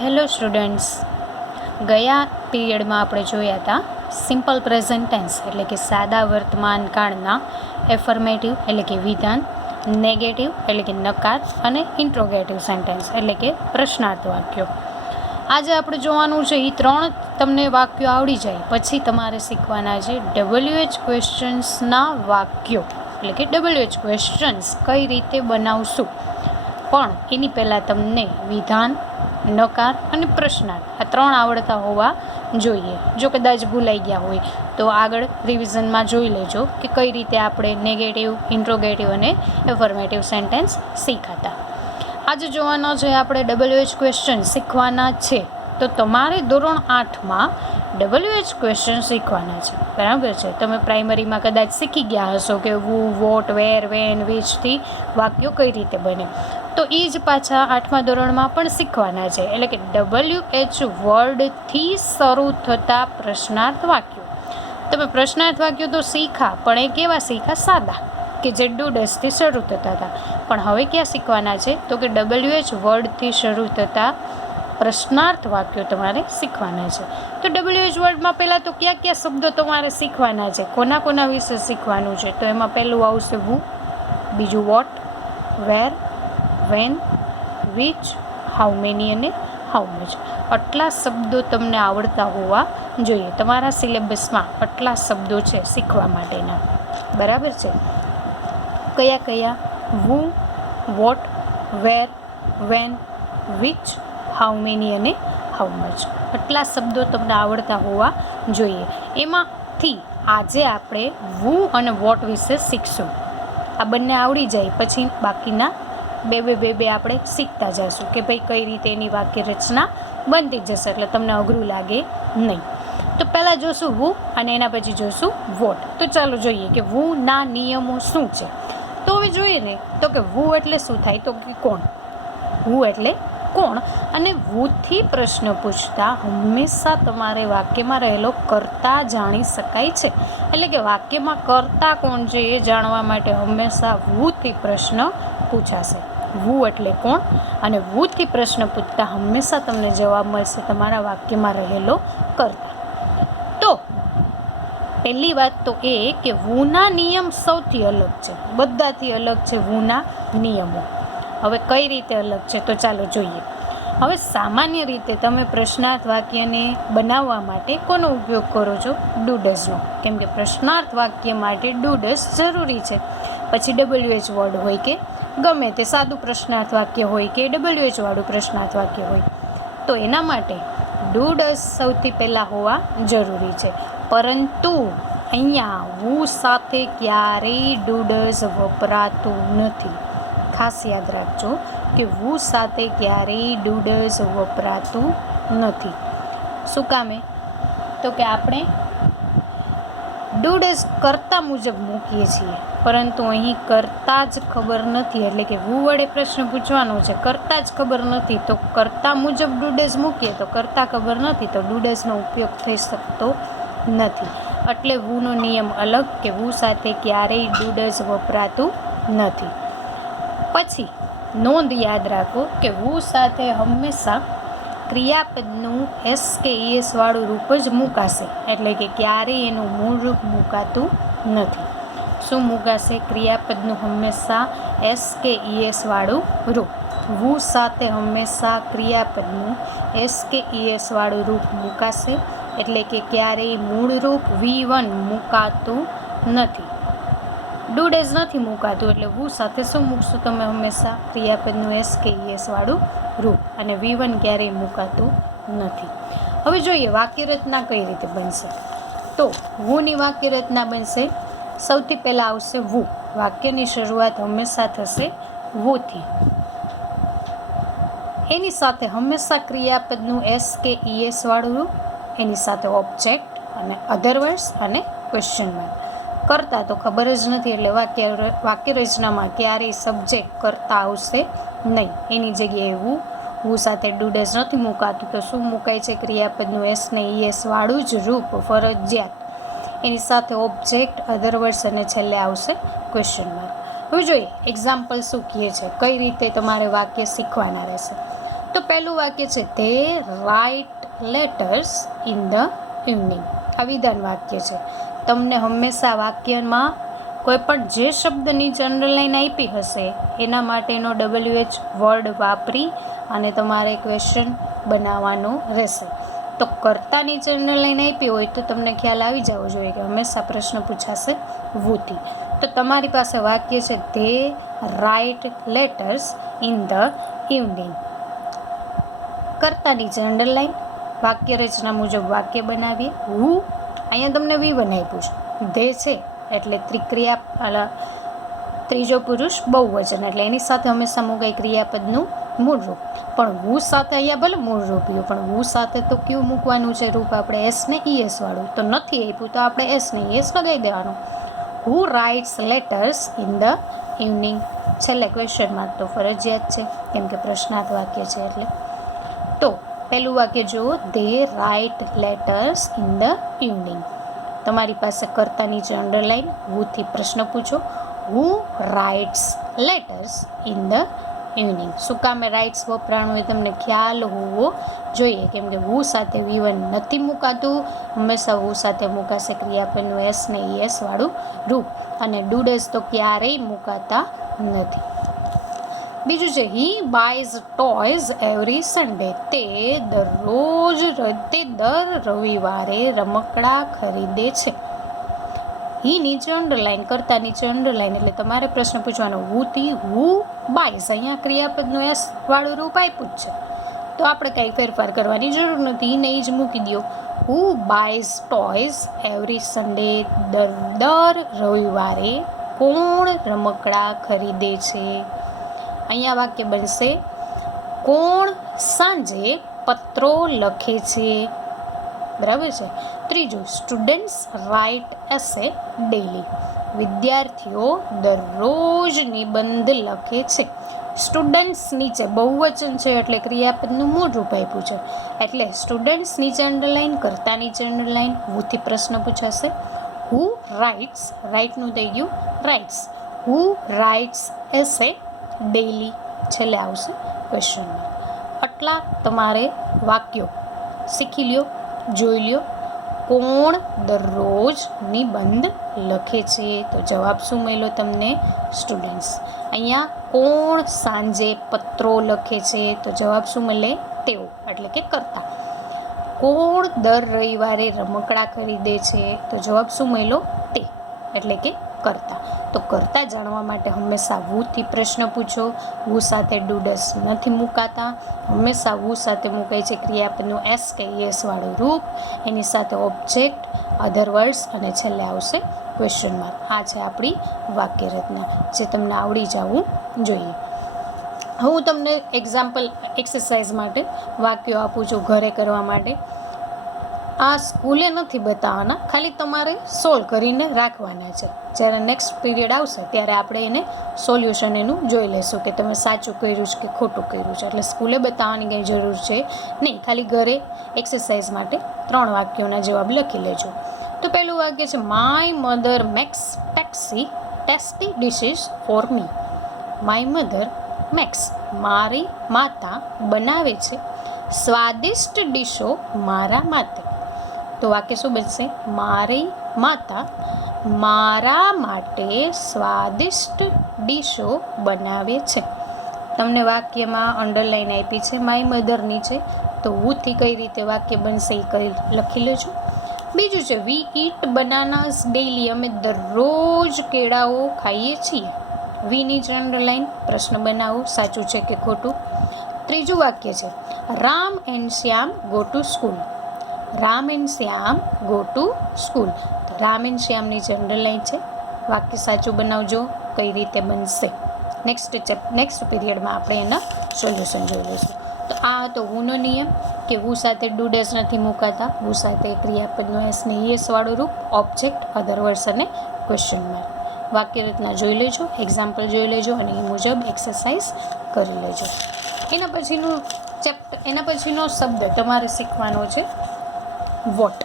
Hello students, ગયા પીરિયડમાં આપણે જોયા હતા સિમ્પલ પ્રેઝન્ટ ટેન્સ એટલે કે સાદા વર્તમાન કાળના એફર્મેટિવ એટલે કે વિધાન, નેગેટિવ એટલે કે નકાર અને ઇન્ટ્રોગેટિવ સેન્ટેન્સ એટલે કે પ્રશ્નાર્થ વાક્યો. આજે આપણે જોવાનું છે એ ત્રણ તમને વાક્યો આવડી જાય પછી તમારે શીખવાના છે WH ક્વેશ્ચન્સના વાક્યો એટલે કે WH ક્વેશ્ચન્સ કઈ રીતે બનાવશું. પણ એની પહેલાં તમને વિધાન, નકાર અને પ્રશ્નાર્થ આ ત્રણ આવડતા હોવા જોઈએ. જો કદાચ ભૂલાઈ ગયા હોય તો આગળ રિવિઝનમાં જોઈ લેજો કે કઈ રીતે આપણે નેગેટિવ, ઇન્ટ્રોગેટિવ અને એફર્મેટિવ સેન્ટેન્સ શીખાતા. આજે જોવાનો છે આપણે WH ક્વેશ્ચન શીખવાના છે. તો તમારે ધોરણ 8માં WH ક્વેશ્ચન શીખવાના છે, બરાબર છે. તમે પ્રાઇમરીમાં કદાચ શીખી ગયા હશો કે વુ, વોટ, વેર, વેન, વિચથી વાક્યો કઈ રીતે બને. તો એ જ પાછા 8મા ધોરણમાં પણ શીખવાના છે. એટલે કે WH વર્ડથી શરૂ થતા પ્રશ્નાર્થ વાક્યો. તમે પ્રશ્નાર્થ વાક્યો તો શીખા, પણ એ કેવા શીખા? સાદા, કે જે ડૂડસથી શરૂ થતા હતા. પણ હવે ક્યાં શીખવાના છે? તો કે WH વર્ડથી શરૂ થતા પ્રશ્નાર્થ વાક્યો તમારે શીખવાના છે. તો WH વર્ડમાં પહેલાં તો કયા કયા શબ્દો તમારે શીખવાના છે, કોના કોના વિશે શીખવાનું છે? તો એમાં પહેલું આવશે વુ, બીજું what, where, when, which, how many અને હાઉ મચ. આટલા શબ્દો તમને આવડતા હોવા જોઈએ. તમારા સિલેબસમાં આટલા શબ્દો છે શીખવા માટેના, બરાબર છે. કયા કયા? Who, what, where, when, which, how many અને હાઉ મચ. આટલા શબ્દો તમને આવડતા હોવા જોઈએ. એમાંથી આજે આપણે વુ અને વોટ વિશે શીખશું. આ બંને આવડી જાય પછી બાકીના બે આપણે શીખતા જઈશું કે ભાઈ કઈ રીતે એની વાક્ય રચના બનતી જશે, એટલે તમને અઘરું લાગે નહીં. તો પહેલાં જોશું વુ અને એના પછી જોશું વોટ. તો ચાલો જોઈએ કે વુના નિયમો શું છે. તો હવે જોઈએ ને તો કે વુ એટલે શું થાય? તો કે કોણ. વુ એટલે કોણ. અને વુથી પ્રશ્ન પૂછતા હંમેશા તમારે વાક્યમાં રહેલો કર્તા જાણી શકાય છે. એટલે કે વાક્યમાં કર્તા કોણ છે એ જાણવા માટે હંમેશા વુથી પ્રશ્ન પૂછાશે. વુ એટલે કોણ અને વુથી પ્રશ્ન પૂછતા હંમેશા તમને જવાબ મળશે તમારા વાક્યમાં રહેલો કર્તા. તો પહેલી વાત તો એ કે વુના નિયમ સૌથી અલગ છે, બધાથી અલગ છે વુના નિયમો. હવે કઈ રીતે અલગ છે તો ચાલો જોઈએ. હવે સામાન્ય રીતે તમે પ્રશ્નાર્થ વાક્યને બનાવવા માટે કોનો ઉપયોગ કરો છો? ડૂડસનો. કેમ કે પ્રશ્નાર્થ વાક્ય માટે ડૂડસ જરૂરી છે. પછી WH વર્ડ હોય કે ગમે તે સાદું પ્રશ્નાર્થ વાક્ય હોય કે WH વાળું પ્રશ્નાર્થ વાક્ય હોય, તો એના માટે ડૂડસ સૌથી પહેલાં હોવા જરૂરી છે. પરંતુ અહીંયા વુ સાથે ક્યારેય ડૂડસ વપરાતું નથી. ખાસ યાદ રાખજો કે વુ સાથે ક્યારેય ડૂડસ વપરાતું નથી. શું કામે? તો કે આપણે ડૂડસ કર્તા મુજબ મૂકીએ છીએ, પરંતુ અહીં કર્તા જ ખબર નથી. એટલે કે વુ વડે પ્રશ્ન પૂછવાનો છે, કર્તા જ ખબર નથી, તો કર્તા મુજબ ડૂડસ મૂકીએ તો કર્તા ખબર નથી, તો ડૂડસનો ઉપયોગ થઈ શકતો નથી. એટલે વુનો નિયમ અલગ કે વુ સાથે ક્યારેય ડૂડસ વપરાતું નથી. પછી નોંધ યાદ રાખો કે વુ સાથે હંમેશા ક્રિયાપદનું એસ કે ઈએસ વાળું રૂપ જ મૂકાશે. એટલે કે ક્યારેય એનું મૂળ રૂપ મૂકાતું નથી. શું મૂકાશે? ક્રિયાપદનું હંમેશા એસ કે ઈએસ વાળું રૂપ. વુ સાથે હંમેશા ક્રિયાપદનું એસ કે ઈએસ વાળું રૂપ મૂકાશે. એટલે કે ક્યારેય મૂળ રૂપ V1 મૂકાતું નથી. ડૂડસ નથી મૂકાતું, એટલે વુ સાથે શું મૂકશું તમે? હંમેશા ક્રિયાપદનું એસ કે ઈએસ વાળું રૂપ. અને V1 ક્યારેય મૂકાતું નથી. હવે જોઈએ વાક્ય રચના કઈ રીતે બનશે. તો વુની વાક્ય રચના બનશે. સૌથી પહેલાં આવશે વુ. વાક્યની શરૂઆત હંમેશા થશે વુથી. એની સાથે હંમેશા ક્રિયાપદનું એસ કે ઈએસ વાળું રૂપ, એની સાથે ઓબ્જેક્ટ અને અધર વર્ડ્સ અને ક્વેશ્ચન માર્ક. કરતા તો ખબર જ નથી, એટલે વાક્ય રચનામાં ક્યારેય સબ્જેક્ટ કરતા આવશે નહીં. એની જગ્યાએ વુ સાથે ડૂડસ નથી મુકાતું, તો શું મુકાય છે? ક્રિયાપદનું એસ ને ઈએસ વાળું જ રૂપ ફરજિયાત. એની સાથે ઓબ્જેક્ટ, અધર વર્ડ્સ અને છેલ્લે આવશે ક્વેશ્ચન માર્ક. હવે જોઈએ એક્ઝામ્પલ શું કહે છે, કઈ રીતે તમારે વાક્ય શીખવાના રહેશે. તો તો પહેલું વાક્ય છે તે write letters in the evening. આ વિધાન વાક્ય છે. તમને હંમેશા વાક્યમાં કોઈ પણ જે શબ્દની જનરલાઈન આપી હશે એના માટેનો WH વર્ડ વાપરી અને તમારે ક્વેશ્ચન બનાવવાનો રહેશે. તો કર્તાની જનરલાઈન આપી હોય તો તમને ખ્યાલ આવી જવો જોઈએ કે હંમેશા પ્રશ્ન પૂછાશે વુથી. તો તમારી પાસે વાક્ય છે તે write letters in the evening. કર્તાની જનરલાઈન વાક્ય રચના મુજબ વાક્ય બનાવીએ. હું અહીંયા તમને V1 આપ્યું છે. ધે છે એટલે ત્રીજો પુરુષ બહુવચન એટલે એની સાથે હંમેશા મુકાય ક્રિયાપદનું મૂળ રૂપ. પણ હું સાથે અહીંયા ભલે મૂળ રૂપ લ્યો પણ હું સાથે તો કયું મૂકવાનું છે રૂપ આપણે એસ ને ES વાળું. તો નથી આપ્યું તો આપણે એસ ને ES લગાવી દેવાનું. Who writes letters in the evening. છેલ્લે ક્વેશ્ચન માર્ક તો ફરજિયાત છે કેમ કે પ્રશ્નાર્થ વાક્ય છે એટલે. તો પહેલું વાક્ય જુઓ, they write letters in the evening. તમારી પાસે કર્તાની જે અંડરલાઈન હુથી પ્રશ્ન પૂછો. Who writes letters in the evening. શું કામે રાઇટ્સ વપરાણું એ તમને ખ્યાલ હોવો જોઈએ કેમ કે હું સાથે V1 નથી મુકાતું. હંમેશા હું સાથે મુકાશે ક્રિયાપદનું એસ ને ES વાળું રૂપ અને ડુડેસ તો ક્યારેય મુકાતા નથી. બીજું છે હી બાયઝ ટોયઝ એવરી સન્ડે. તે દર રવિવારે રમકડા ખરીદે છે. હી નીચે અંડરલાઈન, કરતા નીચે અંડરલાઈન એટલે તમારે પ્રશ્ન પૂછવાનો હુથી હુ બાયઝ. અહીંયા ક્રિયાપદનું એસ વાળું રૂપ આપ્યું જ છે તો આપણે કંઈ ફેરફાર કરવાની જરૂર નથી. એને જ મૂકી દો. હુ બાયઝ ટોયઝ એવરી સન્ડે. દર રવિવારે કોણ રમકડા ખરીદે છે. અહીંયા વાક્ય બનશે કોણ સાંજે પત્રો લખે છે. બરાબર છે. ત્રીજું, સ્ટુડન્ટ્સ રાઇટ એસે ડેલી. વિદ્યાર્થીઓ દરરોજ નિબંધ લખે છે. સ્ટુડન્ટ્સ નીચે બહુવચન છે એટલે ક્રિયાપદનું મૂળ રૂપ આપ્યું છે એટલે સ્ટુડન્ટ્સ નીચે અંડરલાઈન, કરતા નીચે અંડરલાઈન, હુથી પ્રશ્ન પૂછાશે. હુ રાઇટ્સ, રાઇટનું થઈ ગયું રાઇટ્સ. હુ રાઇટ્સ એસે ડેલી. છેલ્લે આવશે ક્વેશ્ચન. આટલા તમારે વાક્યો શીખી લ્યો, જોઈ લ્યો. કોણ દરરોજ નિબંધ લખે છે તો જવાબ શું મળ્યો તમને? સ્ટુડન્ટ્સ. અહીંયા કોણ સાંજે પત્રો લખે છે તો જવાબ શું મળે? તેઓ એટલે કે કરતા. કોણ દર રવિવારે રમકડા ખરીદે છે તો જવાબ શું મળ્યો? તે એટલે કે કરતા. તો કરતા જાણવા માટે હંમેશા હુથી પ્રશ્ન પૂછો. હુ સાથે ડુડસ નથી મુકાતા. હંમેશા હુ સાથે મુકાય છે ક્રિયાપદનું એસ કે ES વાળું રૂપ, એની સાથે ઓબ્જેક્ટ, અધર વર્ડ્સ અને છેલ્લે આવશે ક્વેશ્ચન માર્ક. આ છે આપણી વાક્ય રચના જે તમને આવડી જવું જોઈએ. હું તમને એક્ઝામ્પલ એક્સરસાઇઝ માટે વાક્યો આપું છું ઘરે કરવા માટે. આ સ્કૂલે નથી બતાવવાના, ખાલી તમારે સોલ્વ કરીને રાખવાના છે. જ્યારે નેક્સ્ટ પીરિયડ આવશે ત્યારે આપણે એને સોલ્યુશન એનું જોઈ લઈશું કે તમે સાચું કર્યું છે કે ખોટું કર્યું છે. એટલે સ્કૂલે બતાવવાની કંઈ જરૂર છે નહીં, ખાલી ઘરે એક્સરસાઇઝ માટે 3 વાક્યોના જવાબ લખી લેજો. તો પહેલું વાક્ય છે my mother makes tasty dishes for me. My mother makes, મારી માતા બનાવે છે સ્વાદિષ્ટ ડીશો મારા માટે. તો વાક્ય શું બનશે? મારી માતા મારા માટે સ્વાદિષ્ટ ડીશો બનાવે છે. તમને વાક્યમાં અંડરલાઈન આપી છે માય મધરની છે તો હુથી કઈ રીતે વાક્ય બનશે એ કઈ લખી લેજો. બીજું છે વી ઈટ બનાનાસ ડેઈલી. અમે દરરોજ કેળાઓ ખાઈએ છીએ. વીની જ અંડરલાઈન, પ્રશ્ન બનાવો સાચું છે કે ખોટું. ત્રીજું વાક્ય છે Ram and Shyam go to school. Ram and Shyam go to school. Ram and શ્યામની જે અંડરલાઈન છે વાક્ય સાચું બનાવજો. કઈ રીતે બનશે નેક્સ્ટ પીરિયડમાં આપણે એના સોલ્યુશન જોઈ લઈશું. તો આ હતો હુનો નિયમ કે હું સાથે ડુડેસ નથી મુકાતા. હું સાથે ક્રિયાપદનું એસ ને ES વાળું રૂપ, ઓબ્જેક્ટ, અધર વર્ડ્સ અને ક્વેશ્ચન માર્ક. વાક્ય રચના જોઈ લેજો, એક્ઝામ્પલ જોઈ લેજો અને એ મુજબ એક્સરસાઇઝ કરી લેજો. એના પછીનો શબ્દ તમારે શીખવાનો છે વોટ.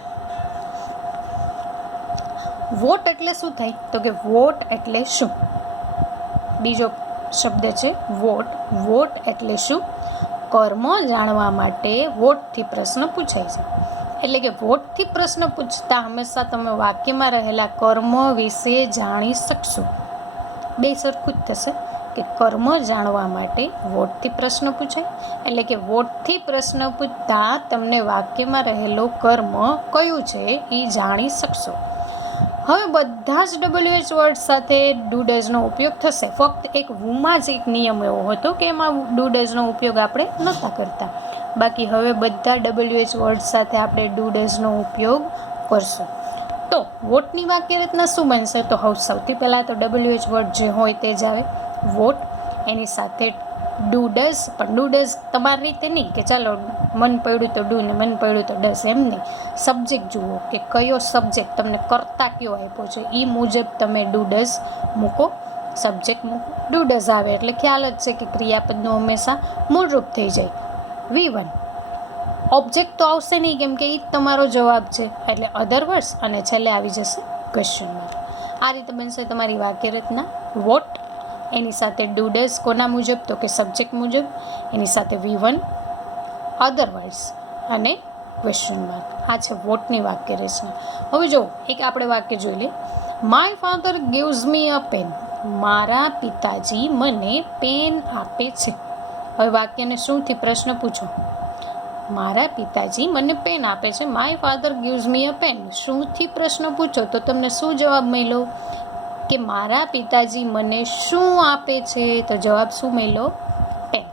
વોટ એટલે શું થાય તો કે વોટ એટલે શું. બીજો શબ્દ છે વોટ. વોટ એટલે શું? કર્મ જાણવા માટે વોટથી પ્રશ્ન પૂછાય છે. એટલે કે વોટથી પ્રશ્ન પૂછતા હંમેશા તમે વાક્યમાં રહેલા કર્મ વિશે જાણી શકશો. બે સરખું જ થશે કે કર્મ જાણવા માટે વોટથી પ્રશ્ન પૂછાય, એટલે કે વોટથી પ્રશ્ન પૂછતા તમને વાક્યમાં રહેલો કર્મ કયું છે એ જાણી શકશો. હવે બધા જ WH વર્ડ સાથે ડુ ડઝનો ઉપયોગ થશે. ફક્ત એક વુમાં જ એક નિયમ એવો હતો કે એમાં ડુ ડઝનો ઉપયોગ આપણે નહોતા કરતા. બાકી હવે બધા WH વર્ડ સાથે આપણે ડુ ડઝનો ઉપયોગ કરશું. તો વોટની વાક્ય રચના શું બનશે? તો સૌથી પહેલાં તો WH વર્ડ જે હોય તે જ આવે, વોટ, એની સાથે ડુ ડઝ. પણ ડુ ડઝ તમારી રીતે નહીં કે ચાલો મન પડ્યું તો ડુ ને મન પડ્યું તો ડઝ, એમ નહીં. સબ્જેક્ટ જુઓ કે કયો સબ્જેક્ટ તમને કરતા કયો આપ્યો છે એ મુજબ તમે ડુ ડઝ મૂકો, સબ્જેક્ટ મૂકો. ડુ ડઝ આવે એટલે ખ્યાલ જ છે કે ક્રિયાપદનું હંમેશા મૂળરૂપ થઈ જાય. V1 ઓબ્જેક્ટ તો આવશે નહીં કેમ કે એ જ તમારો જવાબ છે, એટલે અધર વર્ડ્સ અને છેલ્લે આવી જશે ક્વેશ્ચન માર્ક. આ રીતે બનશે તમારી વાક્ય રચના. વોટ, એની સાથે ડુ ડઝ કોના મુજબ? તો કે સબ્જેક્ટ મુજબ, એની સાથે V1 અધર વર્ડ્સ અને ક્વેશ્ચન માર્ક. આ છે વોટની વાક્ય રચના. હવે જો એક આપણે વાક્ય જોઈ લે. My father gives me a pen. મારા પિતાજી મને પેન આપે છે. હવે વાક્યને શુંથી પ્રશ્ન પૂછો? મારા પિતાજી મને પેન આપે છે. My father gives me a pen. શુંથી પ્રશ્ન પૂછો તો તમને શું જવાબ મળ્યો? કે મારા પિતાજી મને શું આપે છે? તો જવાબ શું મળ્યો? પેન.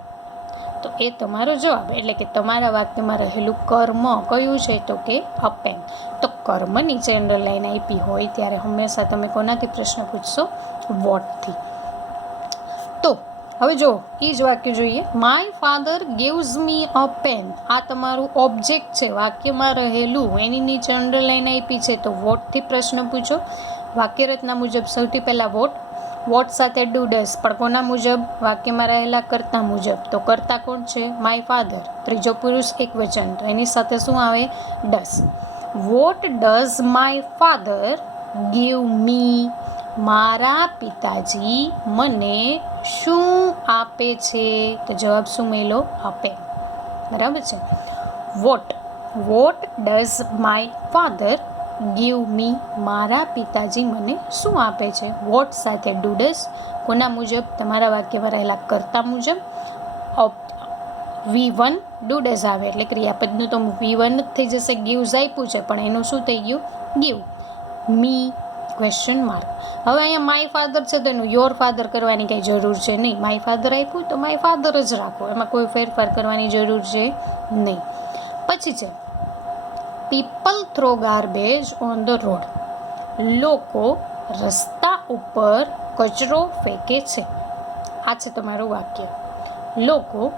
તો એ તમારો જવાબ. એટલે કે તમારા વાક્યમાં રહેલું કર્મ કયું છે? તો કે અ પેન. તો કર્મ નીચે અંડરલાઈન આપી હોય ત્યારે હંમેશા તમે કોનાથી પ્રશ્ન પૂછશો? વોટથી. તો હવે જો એ જ વાક્ય જોઈએ. My father gives me a pen. આ તમારું ઓબ્જેક્ટ છે વાક્યમાં રહેલું, એની નીચે અંડરલાઈન આપી છે તો વોટથી પ્રશ્ન પૂછો. વાક્ય રચના મુજબ સૌથી પહેલાં વોટ, વોટ સાથે ડુ ડઝ, પણ કોના મુજબ? વાક્યમાં રહેલા કર્તા મુજબ. તો કર્તા કોણ છે? My father. ત્રીજો પુરુષ એક વચન, તો એની સાથે શું આવે? Does. Vote does my father give me. મારા પિતાજી મને શું આપે છે? તો જવાબ શું મળ્યો? આપે. બરાબર છે. What does my father give me. મારા પિતાજી મને શું આપે છે? વોટ સાથે ડુ ડઝ કોના મુજબ? તમારા વાક્યમાં રહેલા કર્તા મુજબ. V1 ડુ ડઝ આવે એટલે ક્રિયાપદનું તો V1 જ થઈ જશે. ગીવ્સ આપ્યું છે પણ એનું શું થઈ ગયું? ગીવ. મી ક્વેશ્ચન માર્ક. હવે અહીંયા માય ફાધર છે તો એનું યોર ફાધર કરવાની કંઈ જરૂર છે નહીં. માય ફાધર આપ્યું તો માય ફાધર જ રાખો, એમાં કોઈ ફેરફાર કરવાની જરૂર છે નહીં. પછી છે people throw garbage on the road. લોકો રસ્તા ઉપર કચરો ફેંકે છે. આ છે તમારું વાક્ય. લોકો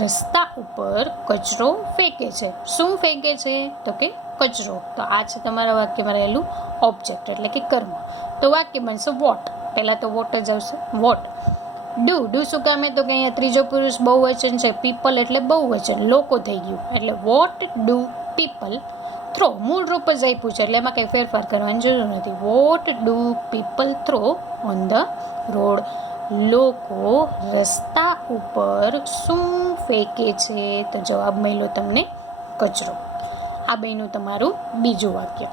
રસ્તા ઉપર કચરો ફેંકે છે. શું ફેંકે છે? તો કે કચરો. તો આ છે તમારા વાક્યમાં રહેલું ઓબ્જેક્ટ એટલે કે કર્મ. તો વાક્ય બનશે વોટ. પહેલાં તો વોટ જ આવશે. વોટ. ડુ શું કામે? તો કે અહીંયા ત્રીજો પુરુષ બહુવચન છે. પીપલ એટલે બહુવચન, લોકો થઈ ગયું. એટલે વોટ ડુ પીપલ થ્રો. મૂળ રૂપ જ આપ્યું છે એટલે એમાં કંઈ ફેરફાર કરવાની જરૂર નથી. What do people throw on the road. લોકો રસ્તા ઉપર શું ફેંકે છે? તો જવાબ મળ્યો તમને કચરો. આ બેનું તમારું બીજું વાક્ય.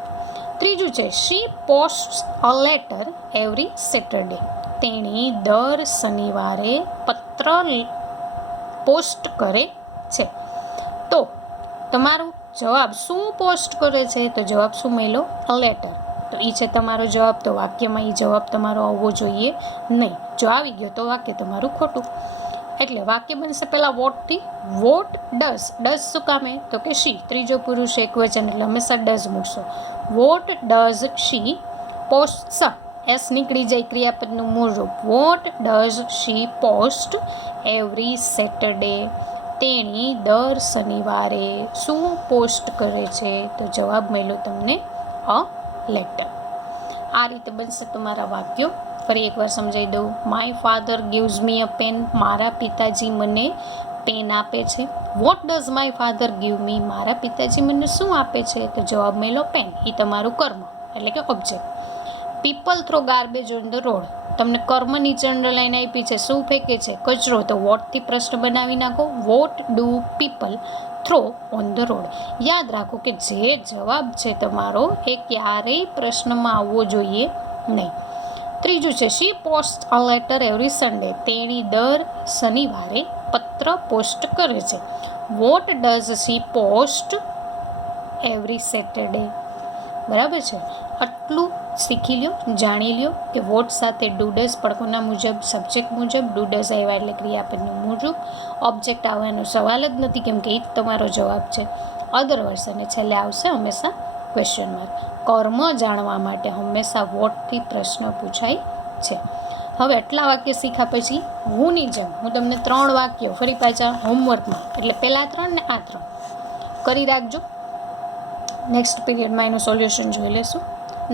ત્રીજું છે she posts a letter every Saturday. તેણી દર શનિવારે પત્ર પોસ્ટ કરે છે. તો તમારું જવાબ શું પોસ્ટ કરે છે? તો જવાબ શું મળ્યો? A letter. તો એ છે તમારો જવાબ. તો વાક્યમાં એ જવાબ તમારો આવવો જોઈએ નહીં. જો આવી ગયો તો વાક્ય તમારું ખોટું. એટલે વાક્ય બનશે પહેલાં વોટથી. વોટ ડઝ શું કામે? તો કે શી. ત્રીજો પુરુષ એક વચન એટલે હંમેશા ડઝ મૂકશો. What does she post. S નીકળી જાય ક્રિયાપદનું મૂળ રૂપ. What does she post every Saturday. તેણી દર શનિવારે શું પોસ્ટ કરે છે? તો જવાબ મળ્યો તમને અ લેટર. આ રીતે બનશે તમારા વાક્યો. ફરી એકવાર સમજાવી દઉં. My father gives me a pen. મારા પિતાજી મને પેન આપે છે. What does my father give me. મારા પિતાજી મને શું આપે છે? તો જવાબ મળ્યો પેન. એ તમારું કર્મ એટલે કે object. People throw garbage on the road. તમને કર્મ નીચે અંડરલાઈન આપી છે, શું ફેંકે છે? કચરો. તો વોટથી પ્રશ્ન બનાવી નાખો. What do people throw on the road. યાદ રાખો કે જે જવાબ છે તમારો એ ક્યારેય પ્રશ્નમાં આવવો જોઈએ નહીં. ત્રીજું છે she post a letter every Sunday. તેણી દર શનિવારે પત્ર પોસ્ટ કરે છે. What does she post every Saturday. બરાબર છે. આટલું શીખી લ્યો, જાણી લ્યો કે વોટ સાથે ડૂડસ પડકોના મુજબ, સબ્જેક્ટ મુજબ, ડૂડસ આવ્યા એટલે ક્રિયાપદનું મુજબ, ઓબ્જેક્ટ આવવાનો સવાલ જ નથી કેમ કે એ જ તમારો જવાબ છે. અધર વર્ષ અને છેલ્લે આવશે હંમેશા ક્વેશ્ચન માર્ક. કર્મ જાણવા માટે હંમેશા વોટથી પ્રશ્ન પૂછાય છે. હવે આટલા વાક્ય શીખ્યા પછી હુંની જેમ હું તમને 3 વાક્યો ફરી પાછા હોમવર્કમાં, એટલે પહેલાં 3 ને આ 3 કરી રાખજો. નેક્સ્ટ પીરિયડમાં એનું સોલ્યુશન જોઈ લેશું.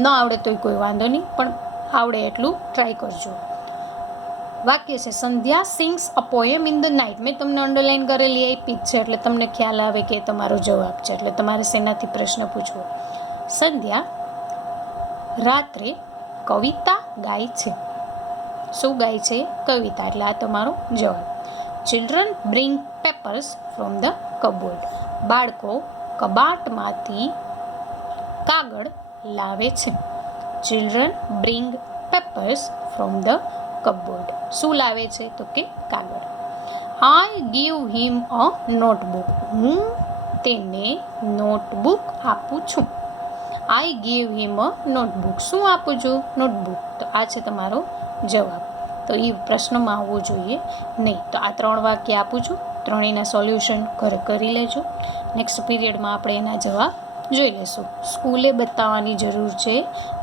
ન આવડે તોય કોઈ વાંધો નહીં, પણ આવડે એટલું ટ્રાય કરજો. વાક્ય છે Sandhya sings a poem in the night. મેં તમને અંડરલાઇન કરેલી આપી જ છે એટલે તમને ખ્યાલ આવે કે તમારો જવાબ છે. એટલે તમારે શેનાથી પ્રશ્ન પૂછવો. સંધ્યા રાત્રે કવિતા ગાય છે. શું ગાય છે? કવિતા. એટલે આ તમારો જવાબ. Children bring papers from the cupboard. બાળકો કબાટમાંથી કાગળ લાવે છે. Children bring papers from the cupboard. શું લાવે છે? તો કે કાગળ. આઈ ગીવ હિમ અ નોટબુક. હું તેને નોટબુક આપું છું. આઈ ગીવ હિમ અ નોટબુક. શું આપું છું? નોટબુક. તો આ છે તમારો જવાબ. તો એ પ્રશ્નમાં આવવું જોઈએ નહીં. તો આ 3 વાક્ય આપું છું. ત્રણેયના સોલ્યુશન ઘરે કરી લેજો. નેક્સ્ટ પીરિયડમાં આપણે એના જવાબ જોઈ લઈશું. સ્કૂલે બતાવવાની જરૂર છે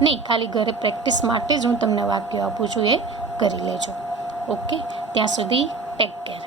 નહીં, ખાલી ઘરે પ્રેક્ટિસ માટે જ હું તમને વાક્યો આપું છું, એ કરી લેજો. ઓકે, ત્યાં સુધી ટેક કેર.